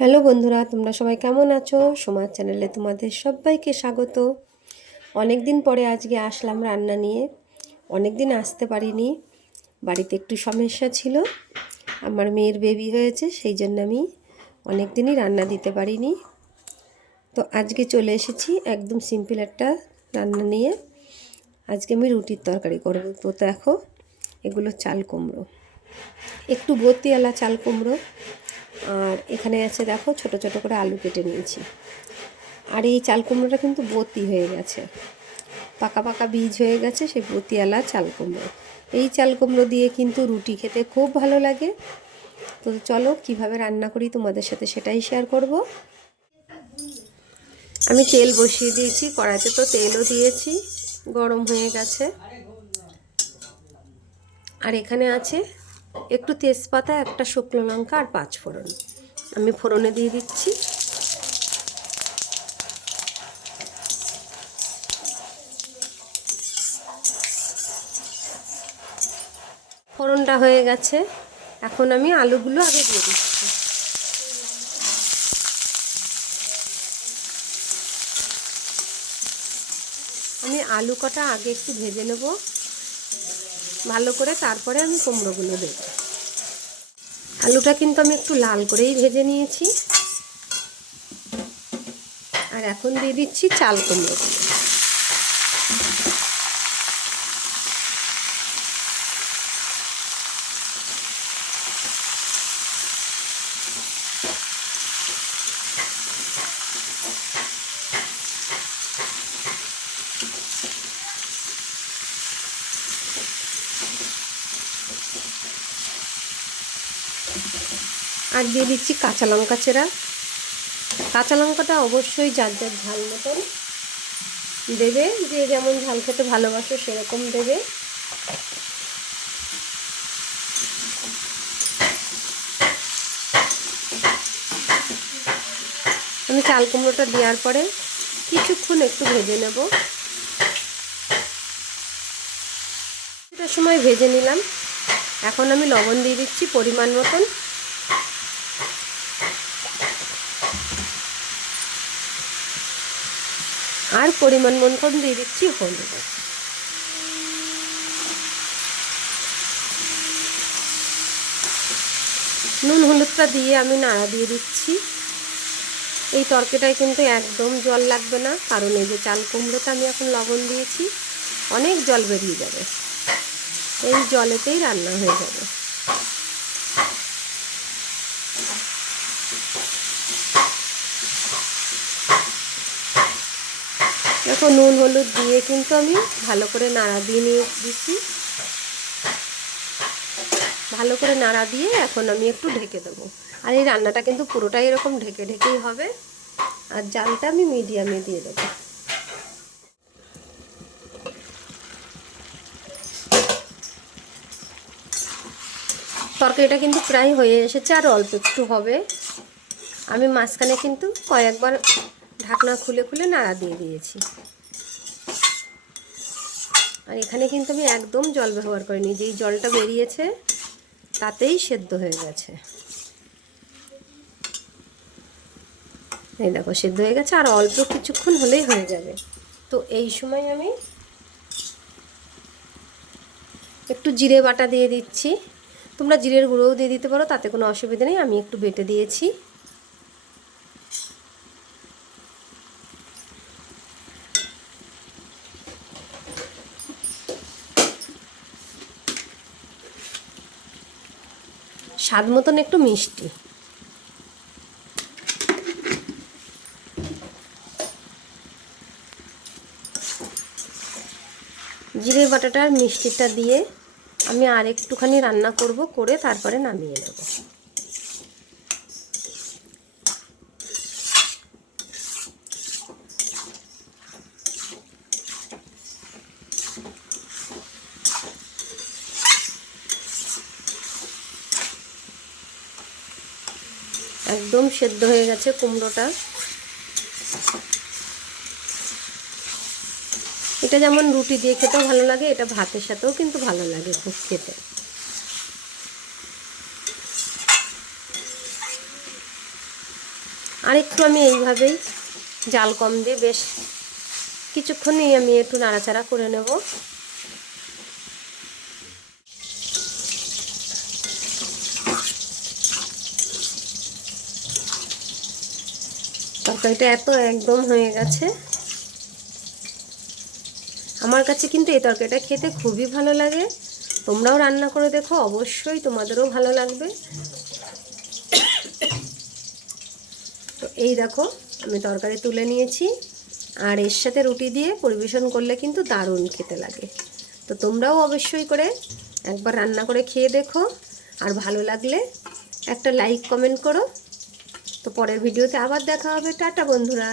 Hello বন্ধুরা, তোমরা সবাই কেমন আছো? সমাজ চ্যানেলে তোমাদের সবাইকে স্বাগত। অনেক দিন পরে আজকে আসলাম রান্না নিয়ে। অনেক দিন আসতে পারিনি। বাড়িতে একটু সমস্যা ছিল। আমার মেয়ের বেবি হয়েছে, সেই জন্য আমি অনেক দিনই রান্না দিতে পারিনি। তো আজকে চলে এসেছি একদম সিম্পল একটা রান্না নিয়ে। আজকে আমি রুটির তরকারি করব। তো দেখো, এগুলো চাল কুমড়ো। একটু বতিয়ালা চাল কুমড়ো। আর এখানে আছে, দেখো, ছোট ছোট করে আলু কেটে নিয়েছি। আর এই চাল কুমড়োটা কিন্তু বতি হয়ে গেছে। পাকা পাকা বীজ হয়ে গেছে, সেই বতিয়ালা চাল কুমড়ো। এই চাল কুমড়ো দিয়ে কিন্তু রুটি খেতে খুব ভালো লাগে। তো চলো, কীভাবে রান্না করি তোমাদের সাথে সেটাই শেয়ার করব। আমি তেল বসিয়ে দিয়েছি, কড়াইতে তো তেলও দিয়েছি, গরম হয়ে গেছে। আর এখানে আছে একটু তেজপাতা, একটা শুকনো লঙ্কা আর পাঁচ ফোড়ন। আমি ফোড়নে দিয়ে দিচ্ছি। ফোড়নটা হয়ে গেছে। এখন আমি আলুগুলো আগে দিয়ে দিচ্ছি। আমি আলু কটা আগে একটু ভেজে নেব। ভালো করে তারপরে আমি কুমড়োগুলো দেব। আলুটা কিন্তু আমি একটু লাল করেই ভেজে নিয়েছি। আর এখন দিয়ে দিচ্ছি চাল কুমড়োগুলো। আর দিয়ে দিচ্ছি কাঁচা লঙ্কা চেরা। কাঁচা লঙ্কাটা অবশ্যই যার যার ঝাল মতন দেবে, যে যেমন ঝাল খেতে ভালোবাসো সেরকম দেবে। আমি চাল কুমড়োটা দেওয়ার পরে কিছুক্ষণ একটু ভেজে নেব। কিছুটা সময় ভেজে নিলাম। এখন আমি লবণ দিয়ে দিচ্ছি পরিমাণ মতন। আর পরিমাণ মতন দিয়ে দিচ্ছি হলুদ। নুন হলুদটা দিয়ে আমি নাড়া দিয়ে দিচ্ছি। এই তরকাটায় কিন্তু একদম জল লাগবে না, কারণ এই যে চাল কুমড়োতে আমি এখন লবণ দিয়েছি, অনেক জল বেরিয়ে যাবে। এই জলেতেই রান্না হয়ে যাবে। দেখো নুন, হলুদ দিয়ে কিন্তু আমি ভালো করে নাড়া দিয়ে নিয়ে দিচ্ছি। ভালো করে নাড়া দিয়ে এখন আমি একটু ঢেকে দেবো। আর এই রান্নাটা কিন্তু পুরোটাই এরকম ঢেকে ঢেকেই হবে। আর জালটা আমি মিডিয়ামে দিয়ে দেবো। তরকারিটা কিন্তু প্রায় হয়ে এসেছে আর অল্প একটু হবে। আমি মাঝখানে কিন্তু কয়েকবার ঢাকনা খুলে খুলে নাড়া দিয়ে দিয়েছি। আর এখানে কিন্তু আমি একদম জল ব্যবহার করিনি। যেই জলটা বেরিয়েছে, তাতেই সেদ্ধ হয়ে গেছে। এই দেখো, সেদ্ধ হয়ে গেছে, আর অল্প কিছুক্ষণ হলেই হয়ে যাবে। তো এই সময় আমি একটু জিরে বাটা দিয়ে দিচ্ছি। তোমরা জিরের গুঁড়োও দিয়ে দিতে পারো, তাতে কোনো অসুবিধা নেই। আমি একটু বেটে দিয়েছি। স্বাদ মতন একটু মিষ্টি। জিরে বাটাটার মিষ্টিটা দিয়ে আমি আর একটুখানি রান্না করব, করে তারপরে নামিয়ে নেব। একদম সেদ্ধ হয়ে গেছে কুমড়োটা। এটা যেমন রুটি দিয়ে খেতেও ভালো লাগে, এটা ভাতের সাথেও কিন্তু ভালো লাগে খুব খেতে। আর একটু আমি এইভাবেই জাল কম দিয়ে বেশ কিছুক্ষণই আমি একটু নাড়াচাড়া করে নেব। তরকারিটা এত একদম হয়ে গেছে। আমার কাছে কিন্তু এই তরকারিটা খেতে খুবই ভালো লাগে। তোমরাও রান্না করে দেখো, অবশ্যই তোমাদেরও ভালো লাগবে। তো এই দেখো, আমি তরকারি তুলে নিয়েছি। আর এর সাথে রুটি দিয়ে পরিবেশন করলে কিন্তু দারুণ খেতে লাগে। তো তোমরাও অবশ্যই করে একবার রান্না করে খেয়ে দেখো। আর ভালো লাগলে একটা লাইক কমেন্ট করো। তো পরের ভিডিওতে আবার দেখা হবে। টাটা বন্ধুরা।